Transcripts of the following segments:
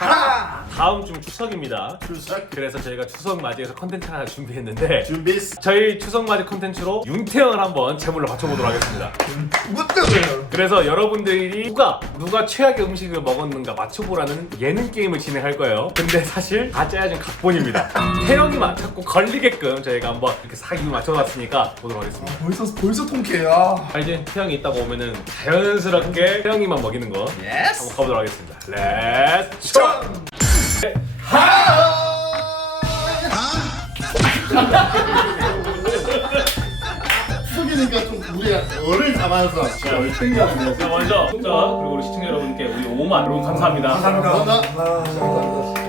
하나 다음 주 추석입니다. 출석 그래서 저희가 추석 맞이해서 컨텐츠 하나 준비했는데 준비 저희 추석 맞이 컨텐츠로 윤태형을 한번 제물로 맞춰보도록 하겠습니다. 무tö요 그래서 여러분들이 누가 누가 최악의 음식을 먹었는가 맞춰보라는 예능 게임을 진행할 거예요. 근데 사실 다 짜여진 각본입니다. 태영이만 자꾸 걸리게끔 저희가 한번 이렇게 사기를 맞춰봤으니까 보도록 하겠습니다. 벌써 벌써 통쾌해요 자 이제 태영이 있다고 오면은 자연스럽게 태영이만 먹이는 거 한번 예스 가보도록 하겠습니다. 렛츠 고! 추석이니까 좀 우리가 얼을 담아서 절 챙겨야 자 먼저 자 그리고 우리 시청자 여러분께 우리 5만 여러분 감사합니다. 감사합니다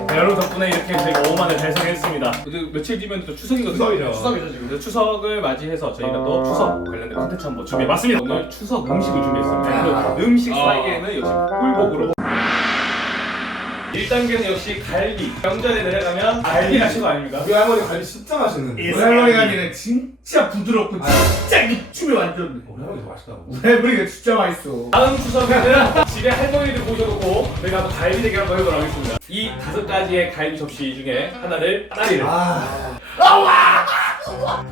자, 여러분 덕분에 이렇게 저희가 5만을 달성했습니다. 이제 며칠 뒤면 또 추석이거든요. 추석이죠. 추석이죠 지금. 그래서 추석을 맞이해서 저희가 또 추석 관련된 콘텐츠 한번 준비해봤습니다. 오늘 추석 음식을 준비했습니다. 그 음식 사이에는 역시 꿀복으로 1단계는 역시 갈비. 명절에 내려가면 갈비 하신 거 아닙니까? 우리 할머니 갈비 진짜 맛있는데. 우리 할머니가 아니라 진짜 부드럽고 진짜 육즙이 완전 우리 할머니 맛있다고. 우리 할머니가 진짜 맛있어. 다음 추석에는 집에 할머니들 모셔놓고 저희가 한번 갈비 대결 한번 해보도록 하겠습니다. 이 다섯 가지의 갈비 접시 중에 하나를 하나를 아. 닫아!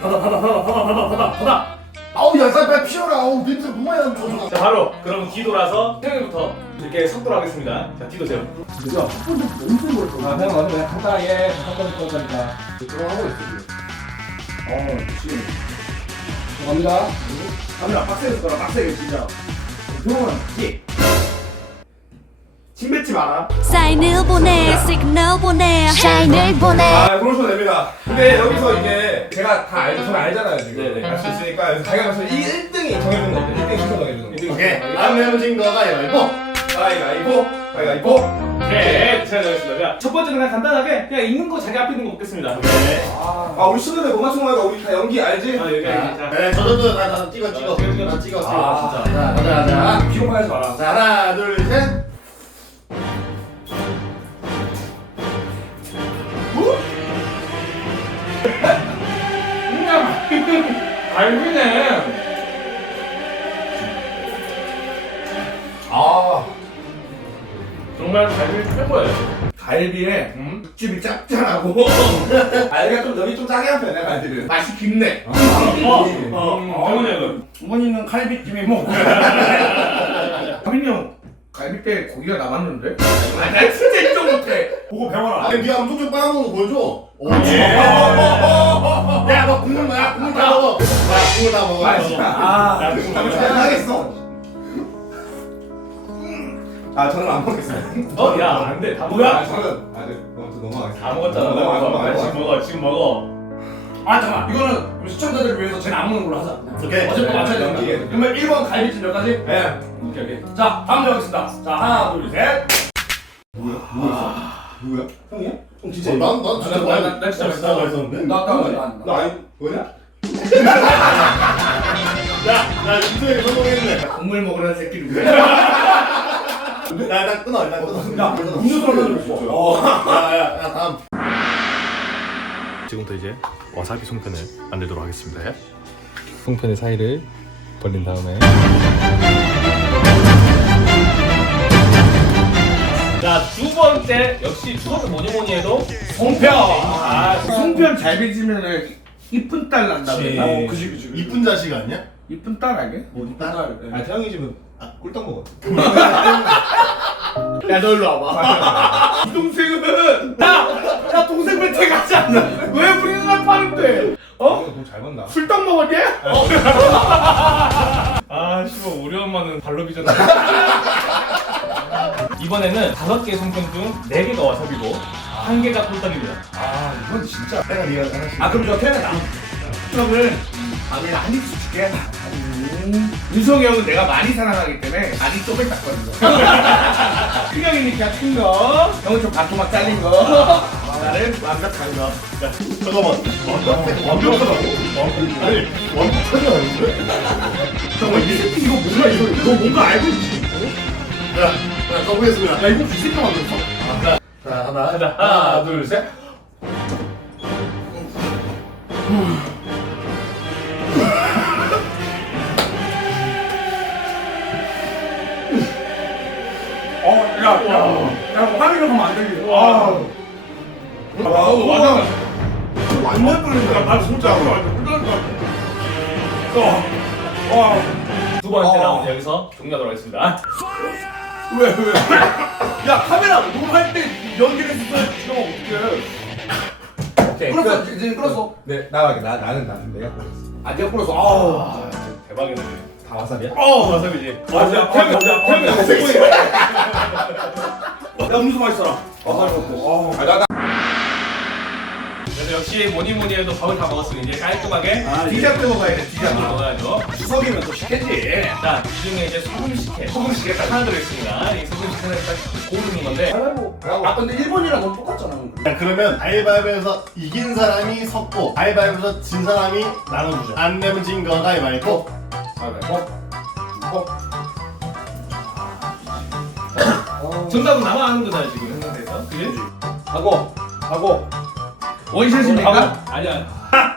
닫아 닫아 닫아 닫아 닫아 닫아 아우 야살빨 피워라. 아우 냄새 너무 많이 나는 자 바로 그럼 뒤돌아서 태영이부터 이렇게 섞도록 하겠습니다. 자 뒤도세요. 아 내가 먼저 그냥 간단하게 한번 할 거니까. 들어가고 있어 어 지금. 갑니다. 카메라 빡세게 써라 빡세게 진짜. 형은 예 침뱉지 마라 사인을 보내 시그널 보내 샤인을 보내 아, 그러셔도 됩니다. 근데 여기서 이제 제가 다 알죠. 저는 알잖아요, 지금. 네네. 알 수 있으니까 그래서 자기가 봤을 때 1등이 정해주는 겁니다. 1등이 순서 정해주는 거. 오케이 라면 진 거가 열고 가위가위보, 가위가위보. 네, 잘 되었습니다. 자, 첫 번째는 그냥 간단하게 그냥 있는 거 자기 앞에 있는 거 먹겠습니다. 네. 아, 우리 친구들 못 맞춘 거니까 우리 다 연기 알지? 아 여기 여기. 자, 네 저도 나 나 찍어 찍어 아, 찍어, 찍어. 나 찍어 아, 찍어 진짜. 자 가자 가자 비공하지 마라. 자 하나 둘 셋 갈비네. 아, 정말 갈비 최고예요. 갈비에 음. 육즙이 짭짤하고 알가 좀 여기 좀 짜게 한 편이야, 갈비를. 맛이 깊네 어, 어, 어머니는 어머니는 갈비찜이 뭐 하민이 형 갈비 때 고기가 남았는데? 아 나 진짜 인정 못해 보고 배워라. 아니 네가 엄청 좀 빨아먹는 거 보여줘 오 예. 야너 국물 뭐야 국물 다 먹어 야 국물 다 먹어 맛있다 아나 지금 잘 하겠어 아, 저는 안 먹겠습니다. 어, 야, 안 돼. 다 아, 먹어. 저는, 아, 네. 그럼 또 넘어가겠습니다. 다 먹었잖아. 넘어가. 넘어가, 아, 지금 먹어. 지금 먹어. 아 잠깐 이거는 우리 시청자들을 위해서 제일 안 먹는 걸로 하자 오케이. 어차피 네, 맞춰야 네, 되니까 네. 그러면 1번 갈비찜 몇 가지? 예. 오케이, 오케이. 자 다음 들어가겠습니다 자 하나 둘셋 누구야? 형이야? 형 진짜. 난난 진짜 나- 나- 나 진짜 맛있다 맛있었는데 나나 나 아니, 뭐냐? 야 나 인터넷 성공했네 국물 먹으라는 새끼 누구야? 야 나 끊어 일단 끊어 야, 음료수 하나 좀 주십시오. 야야 야 다음 지금부터 이제 와사비 송편을 만들도록 하겠습니다. 송편의 사이를 벌린 다음에 자, 두 번째 역시 추석은 뭐니 뭐니 해도 송편 아, 송편 잘 빚으면은 이쁜 딸 난다. 그래 어, 그지, 그지. 이쁜 자식 아니야? 이쁜 딸 알게? 어디 딸? 아, 태영이 집은 아, 꿀떡 먹어. 야 너 일로 와봐 이 동생은 야야 동생 멘트 가지 않나 왜 우리가 파는데 어? 형 돈잘 번다. 술떡 먹었냐? 아, 씨발 우리 엄마는 발로 비잖아. 이번에는 다섯 개 송편 중네 개가 와사비고 한 개가 꿀떡입니다. 아, 이건 진짜. 내가 네가 하나씩 아 그럼 저 태어나 형을 아니 한 입씩 줄게. 윤성이 형은 내가 많이 사랑하기 때문에 많이 쪼개 땄거든요 큰형이니까 큰 거. 형은 좀 반토막 잘린 거. 나는 완벽한 거. 잠깐만. 완벽하다고? 아니 완벽하지 않은데? 잠깐만 이 새끼 이거 뭐야 이거? 너 뭔가 알고 있지? 야 야 가보겠습니다. 야 이거 비슷한 거 만들었어? 자 하나. 하나 둘 셋 야, 화면이 가면 안 되게. 아. 아, 완전 완전 뚫린다. 나 진짜. 어. 와. 두 번째 라운드 여기서 종료하도록 하겠습니다. 왜 왜? 야 카메라 녹음할 때 연기했을 때 지금 어떻게? 오케이. 끌었어 이제 끌었어. 네 나가게 나 나는 나는 내가 끌었어. 아 내가 끌었어. 아우. 대박이네. 다 와사비야? 어, 와사비지. 아 진짜 태양이 태양이 태양이. 야 음료수 마시더라. 와사비 먹고. 아. 아나 나. 그래서 역시 뭐니 뭐니 해도 밥을 다 먹었으니 이제 깔끔하게 아 디저트 먹어야 돼 디저트. 먹어야죠. 추석이면 또 시켜지. 자, 이 중에 이제 소금 식혜. 소금 식혜 딱 하나 들어있습니다. 이 소금 식혜는 딱 고르는 건데. 아 근데 일본이랑 너무 똑같잖아. 자, 그러면 가위바위보에서 이긴 사람이 섞고 가위바위보에서 진 사람이 나눠주죠. 안 내면 진 거 가위바위보. 아 네. 어? 어? 정답은 나만 아는 거잖아, 지금 현상에서. 그지? 하고 하고 원샷입니까? 아니야.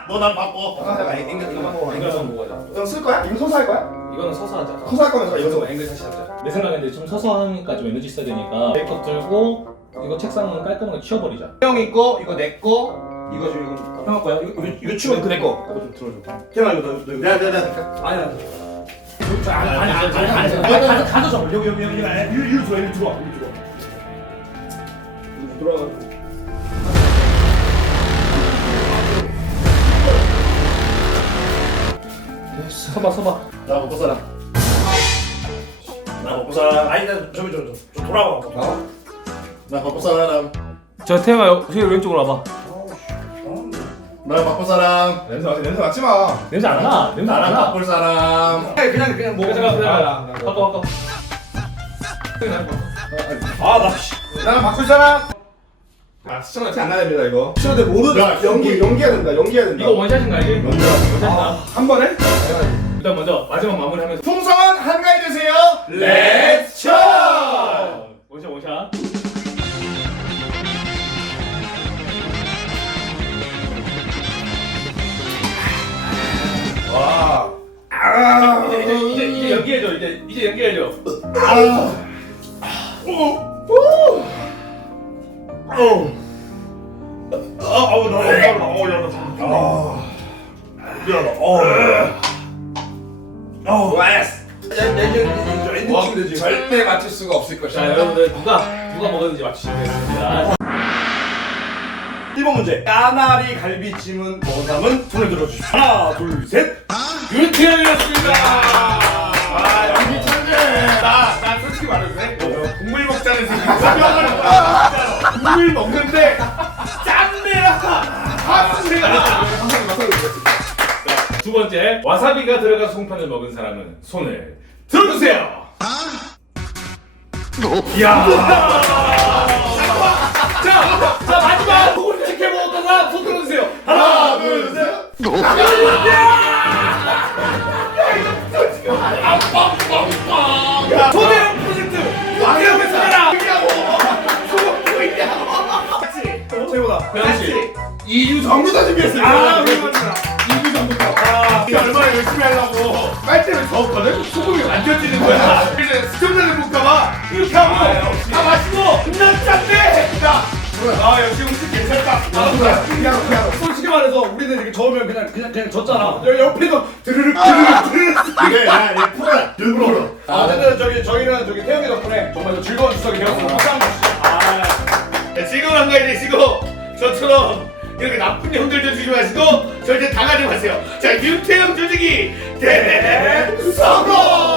너랑 바꿔. 아 앵글 이거 먹어. 앵글서 먹어자. 형쓸 거야? 이거 서서 할 거야? 이거는 서서 하자. 서서 할 거면서 이거 앵글 다시 하자. 내 생각에 근데 좀 서서 하니까 좀 에너지 있어야 되니까 메이크업 들고 이거 책상은 깔끔하게 치워버리자. 형 이거 이거 내 거. 이거 지금 이거 형 거야. 이거 이거, 이거 치워 이거 내 거. 이거 좀 들어줘. 태연아 이거 너, 너 이거. 내가 내가 내가. 아니야. 아니 아니 아니 아니 아니 가져 가져 잡아 여기 여기 여기 아니 이리 이리 들어와 이리 들어와 이리 들어와 이리 들어와 서봐, 서봐. 나 먹고 살아. 나 먹고 살아 아니 나 저기 저기 저 돌아와 나와? 나 먹고 살아. 자, 태영아, 저 왼쪽으로 와봐. 나 먹고 살아. 냄새 맡지 냄새 맡지 마. 냄새 안 나. 냄새 안 나랑 나. 바꿀 사람. 그냥 그냥 먹어 그래, 그래, 아, 그래. 바꿔, 바꿔. 아나 씨. 나랑 바꿀 사람. 아 시청 같이 안 나야 됩니다 이거. 시청자 모두 야, 연기 연기해야 된다 연기해야 된다. 이거 원샷인가, 이게? 원샷이다. 한 번에? 일단 먼저 마지막 마무리하면서 풍성한 한가위 되세요. 렛츠 와. 이제, 이제, 이제, 이제 연기해줘. 이제, 이제 연기해줘. 아우 나 미안하다 어야나 아 미안하다 어 와스. 엔딩 와, 되지 절대 맞출 수가 없을 것이다. 자, 여러분들 누가, 누가 먹었는지 맞추시면 되겠습니다. 1번 문제. 까나리 갈비찜은 사람은 손을 들어주십시오. 하나 둘 셋. 윤태영이었습니다. 아 연기 천재. 나, 나 솔직히 말해도 돼? 국물 먹자는 생각. 국물 먹는데 짠내라 두 번째, 와사비가 들어간 송편을 먹은 사람은 손을 들어주세요. 이야. 자, 자 사람 손 들어주세요. 하나, 둘, 셋. 소대형 프로젝트. 완료했습니다 최고다. 변씨. 2주 전부 다 준비했어요. 아, 그렇습니다 2주 전부터 아 이게 얼마나 열심히 하려고. 빨대를 저었거든? 소금이 안 껴지는 거야. 그래서 시청자들 볼까봐 이렇게 하고 다 마시고 짠데 아 역시 음식 괜찮다 아, 그냥 그냥 솔직히 말해서 우리는 이렇게 저으면 그냥 그냥 그냥 졌잖아 여기 옆에서 드르륵 드르륵 드르륵 이게 야, 얘 풀어라. 일부러. 아, 어쨌든 저기 저희는 저기 태영이 덕분에 정말 좀 즐거운 추석이 되었습니다. 박수 한번 주시죠. 아, 자, 지금 한가위 되시고 저처럼 이렇게 나쁜 형들도 주지 마시고 절대 당하지 마세요. 자, 윤태영 조직이 대성공!